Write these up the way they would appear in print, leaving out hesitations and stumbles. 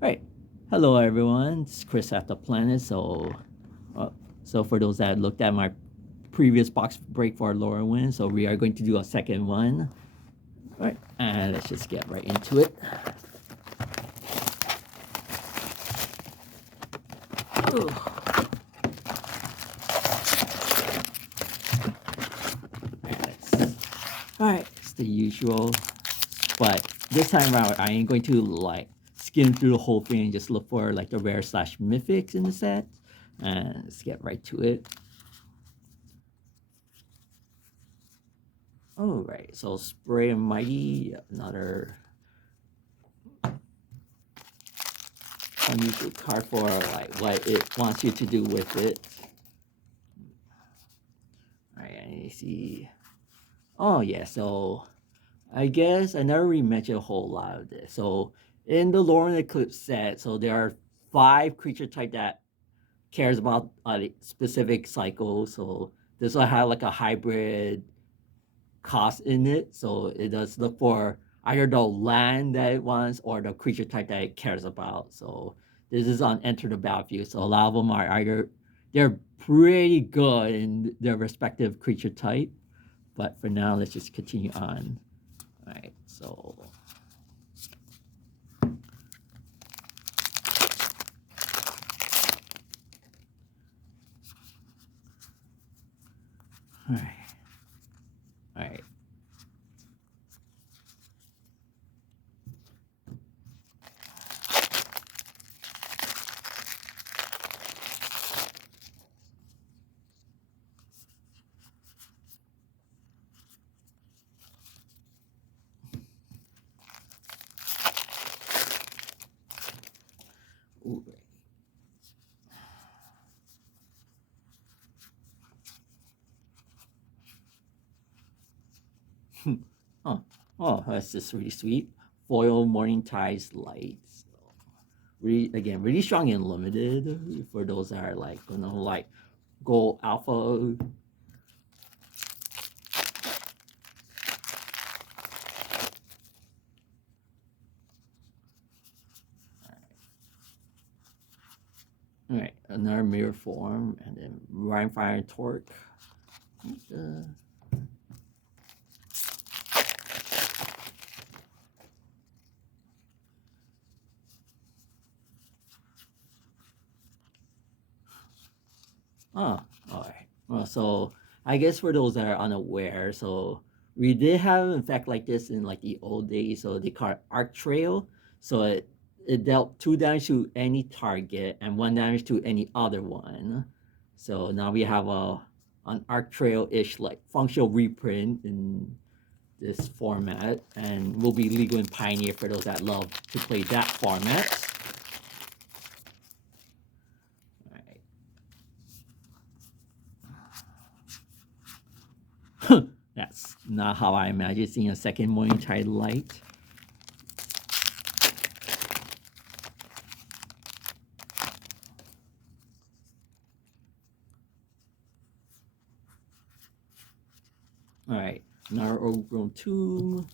Right. Hello, everyone. It's Chris at the Planet. Uh, so for those that looked at my previous box break for Lorwyn, so we are going to do a second one. All right, and let's just get right into it. Ooh. All right, it's the usual, but this time around, I ain't going to like skim through the whole thing and just look for like the rare slash mythics in the set. And let's get right to it. All right, so Spray and Mighty, another unusual card for like what it wants you to do with it. All right, I see. Oh yeah, so I guess I never really mentioned a whole lot of this. So in the Lorwyn Eclipsed set, so there are 5 creature type that cares about a specific cycle. So this will have like a hybrid cost in it. So it does look for either the land that it wants or the creature type that it cares about. So this is on enter the battlefield. So a lot of them are either they're pretty good in their respective creature type. But for now, let's just continue on. All right, so all right, all right. Ooh, oh, oh, that's just really sweet. Foil Morning Tides Lights. Really, again, really strong and limited for those that are like, like Gold Alpha. All right, another mirror form, and then Rhyme Fire and Torque. Uh, oh, all right. Well, so I guess for those that are unaware, so we did have an effect like this in like the old days. So they call it Arc Trail. So it dealt 2 damage to any target and 1 damage to any other one. So now we have an Arc Trail ish like functional reprint in this format, and will be legal in Pioneer for those that love to play that format. All right. That's not how I imagine seeing a second Morning Tide Light. All right, another overgrown tomb.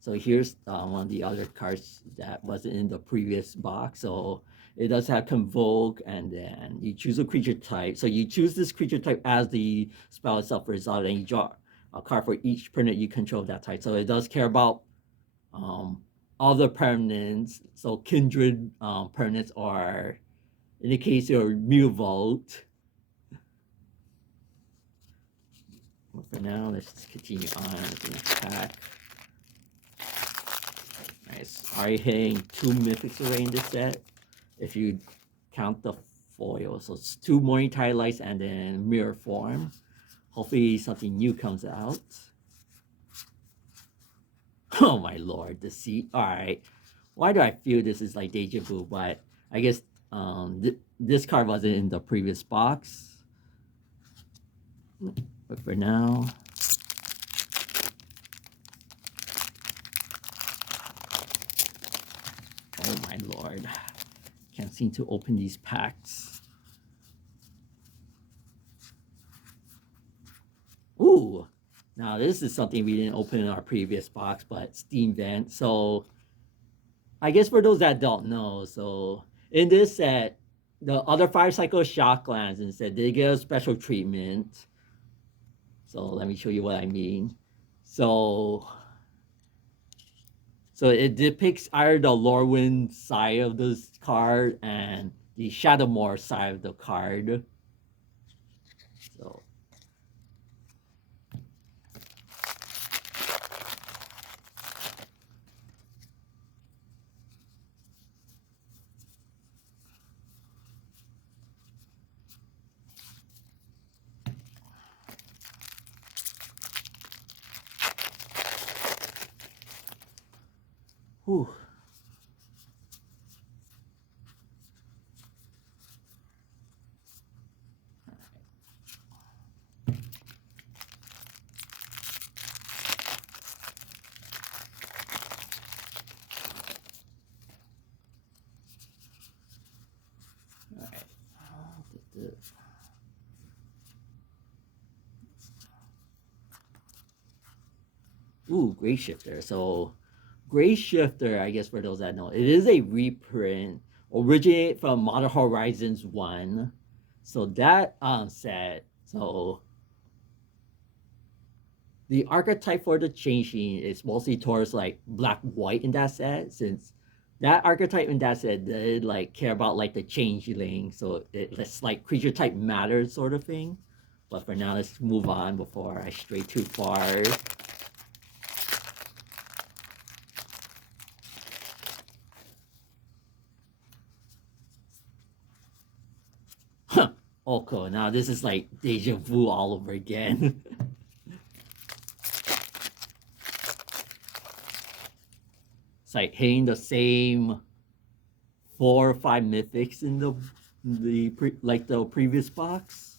So here's one of the other cards that wasn't in the previous box. So it does have Convoke, and then you choose a creature type. So you choose this creature type as the spell itself result, and you draw a card for each permanent you control that type. So it does care about um, other permanents. So kindred permanents are, in the case of Mutavault. But for now, let's just continue on with the next pack. Nice. Are you hitting 2 mythics array in this set? If you count the foil. So it's 2 Morning Tide Lights and then Mirror Form. Hopefully something new comes out. Oh my lord, the seat. Alright. Why do I feel this is like deja vu? But I guess this card wasn't in the previous box. But for now, oh my lord. Can't seem to open these packs. Ooh, now this is something we didn't open in our previous box, but Steam Vent. So I guess for those that don't know, so in this set, the other 5 cycle Shocklands instead they get a special treatment. So let me show you what I mean. So it depicts either the Lorwyn side of this card and the Shadowmoor side of the card. So whew. Ooh, Gray Shifter. So Gray Shifter, I guess for those that know, it is a reprint, originate from Modern Horizons 1. So that set, so the archetype for the changing is mostly towards like black white in that set, since that archetype in that set did like care about like the changeling, so it's like creature type matters sort of thing. But for now, let's move on before I stray too far. Huh. Okay, now this is like deja vu all over again. It's like hitting the same 4 or 5 mythics in the previous box.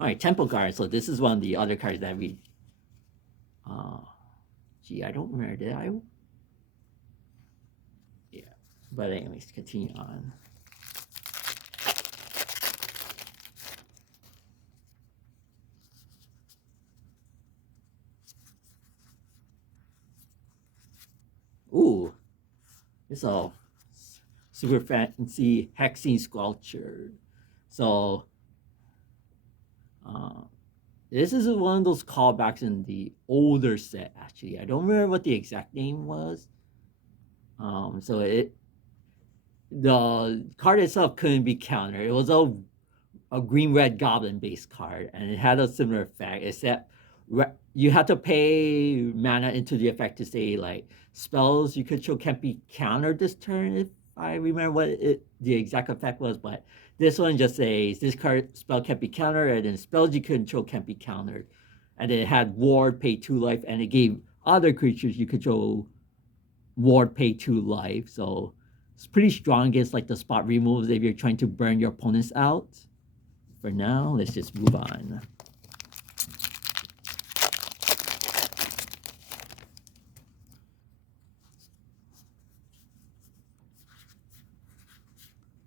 All right, Temple Guard. So this is one of the other cards that we. Gee, I don't remember. Did I? Yeah, but anyways, continue on. Ooh, it's a super fancy hexing sculpture. So, uh, this is one of those callbacks in the older set. Actually, I don't remember what the exact name was. So the card itself couldn't be countered. It was a green red goblin based card, and it had a similar effect, except you had to pay mana into the effect to say like spells you control can't be countered this turn. If I remember what the exact effect was, but this one just says this card spell can't be countered, and then spells you control can't be countered, and it had ward pay 2 life, and it gave other creatures you control ward pay 2 life. So it's pretty strong against like the spot removes if you're trying to burn your opponents out. For now, let's just move on.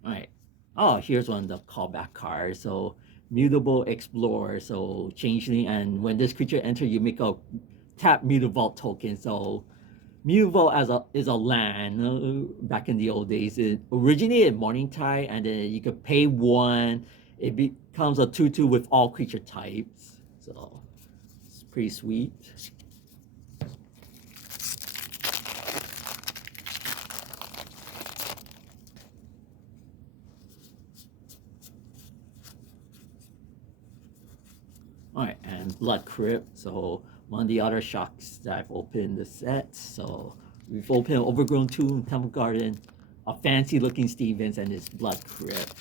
All right. Oh, here's one of the callback cards. So Mutable Explorer. So changeling, and when this creature enters, you make a tap Mutavault token. So Mutavault is a land back in the old days. It originated in Morningtide, and then you could pay 1. It becomes a 2/2 with all creature types. So it's pretty sweet. All right, and Blood Crypt. So one of the other shocks that I've opened the set. So we've opened Overgrown Tomb, Temple Garden, a fancy looking Stevens, and his Blood Crypt.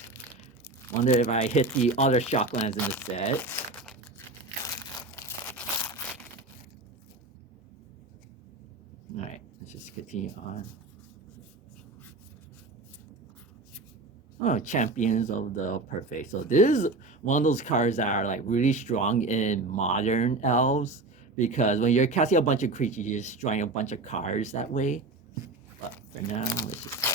Wonder if I hit the other Shocklands in the set. All right, let's just continue on. Oh, Champions of the Perfect. So this is one of those cards that are like really strong in modern elves, because when you're casting a bunch of creatures, you're just drawing a bunch of cards that way. But for now, let's just.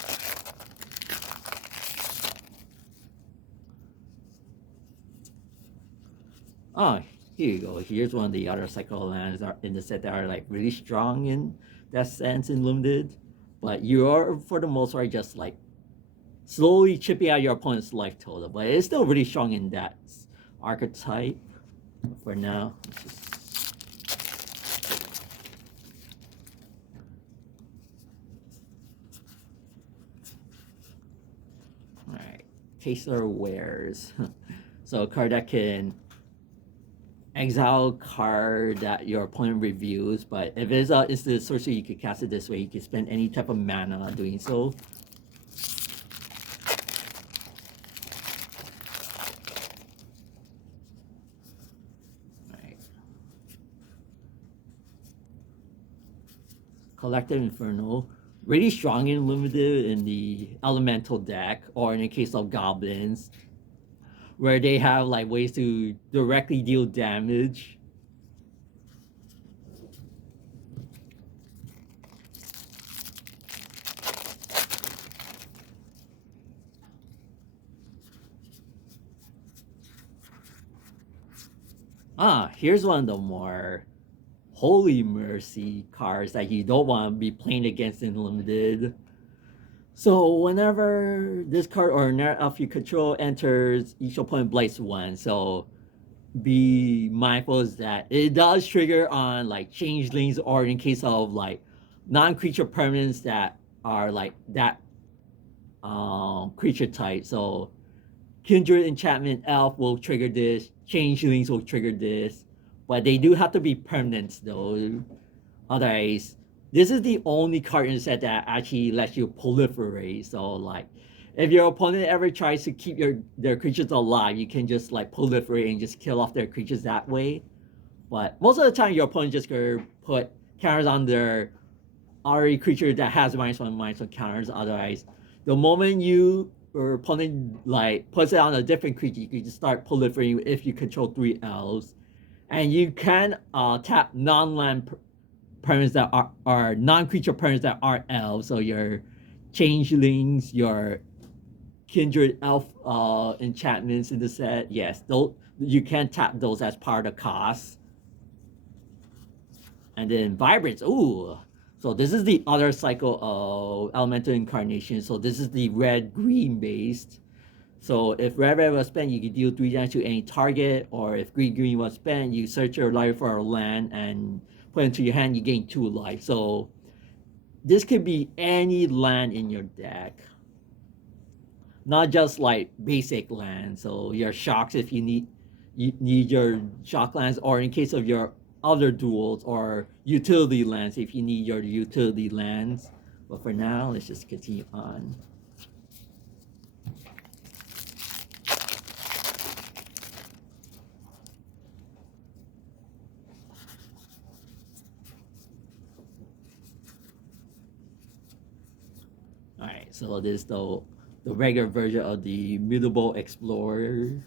Oh, here you go. Here's one of the other cycle lands are in the set that are like really strong in that sense in limited, but you're for the most part just like slowly chipping out your opponent's life total, but it's still really strong in that archetype. For now, all right. Caseler wears. So a card that can exile card that your opponent reviews, but if it's a instant sorcery, you can cast it this way. You can spend any type of mana doing so. Right. Collective Inferno. Really strong and limited in the elemental deck, or in the case of goblins, where they have like ways to directly deal damage. Here's one of the more Holy Mercy cards that you don't want to be playing against in limited. So whenever this card or net elf you control enters, each opponent blights one. So be mindful is that it does trigger on like changelings, or in case of like non-creature permanents that are like that creature type. So Kindred Enchantment Elf will trigger this, Changelings will trigger this, but they do have to be permanents though. Otherwise, this is the only card in the set that actually lets you proliferate. So like, if your opponent ever tries to keep their creatures alive, you can just like proliferate and just kill off their creatures that way. But most of the time, your opponent just gonna put counters on their already creature that has -1/-1 counters. Otherwise, the moment your opponent like puts it on a different creature, you can just start proliferating if you control 3 elves, and you can tap non-land permanents that are non-creature permanents that are elves. So your changelings, your kindred elf enchantments in the set, yes, those you can tap those as part of the cost. And then vibrance. Ooh. So this is the other cycle of elemental incarnation. So this is the red green based. So if red was spent, you can deal 3 damage to any target, or if green was spent, you search your life for a land and put it into your hand, you gain 2 life. So this could be any land in your deck. Not just like basic land. So your shocks if you need your shock lands, or in case of your other duels, or utility lands if you need your utility lands. But for now, let's just continue on. Alright, so this is the regular version of the Mutable Explorer.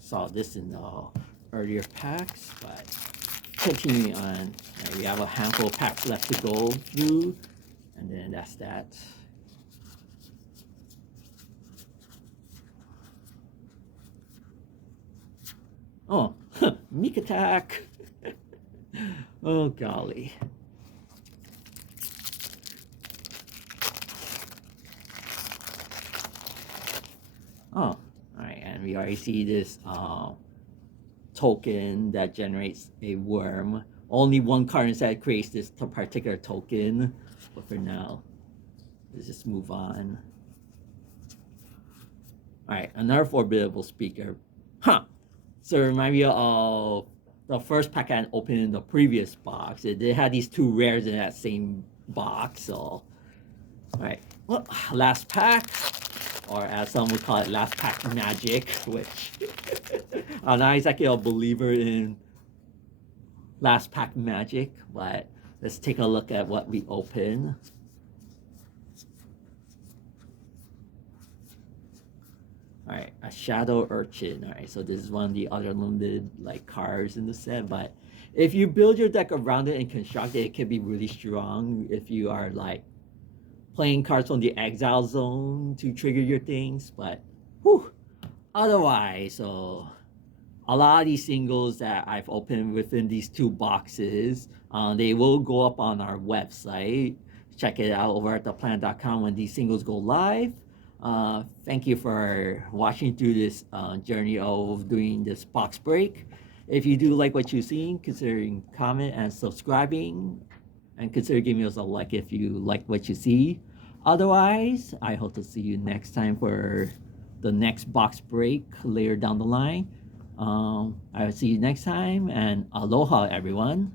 Saw this in the earlier packs, but continuing on, we have a handful of packs left to go through, and then that's that. Oh, Meek Attack! Oh golly. Oh, alright, and we already see this token that generates a worm. Only one card inside creates this particular token. But for now, let's just move on. Alright, another formidable speaker. Huh! So remind me of the first pack I opened in the previous box. They had these 2 rares in that same box, so alright. Well, last pack. Or as some would call it, last pack magic, which I'm not exactly a believer in last pack magic, but let's take a look at what we open. All right, a Shadow Urchin. All right, so this is one of the other limited like cards in the set. But if you build your deck around it and construct it, it can be really strong if you are like playing cards from the exile zone to trigger your things. But whew, otherwise, so a lot of these singles that I've opened within these two boxes, they will go up on our website. Check it out over at theplan.com when these singles go live. Thank you for watching through this journey of doing this box break. If you do like what you've seen, consider comment and subscribing, and consider giving us a like if you like what you see. Otherwise, I hope to see you next time for the next box break later down the line. I will see you next time, and aloha, everyone.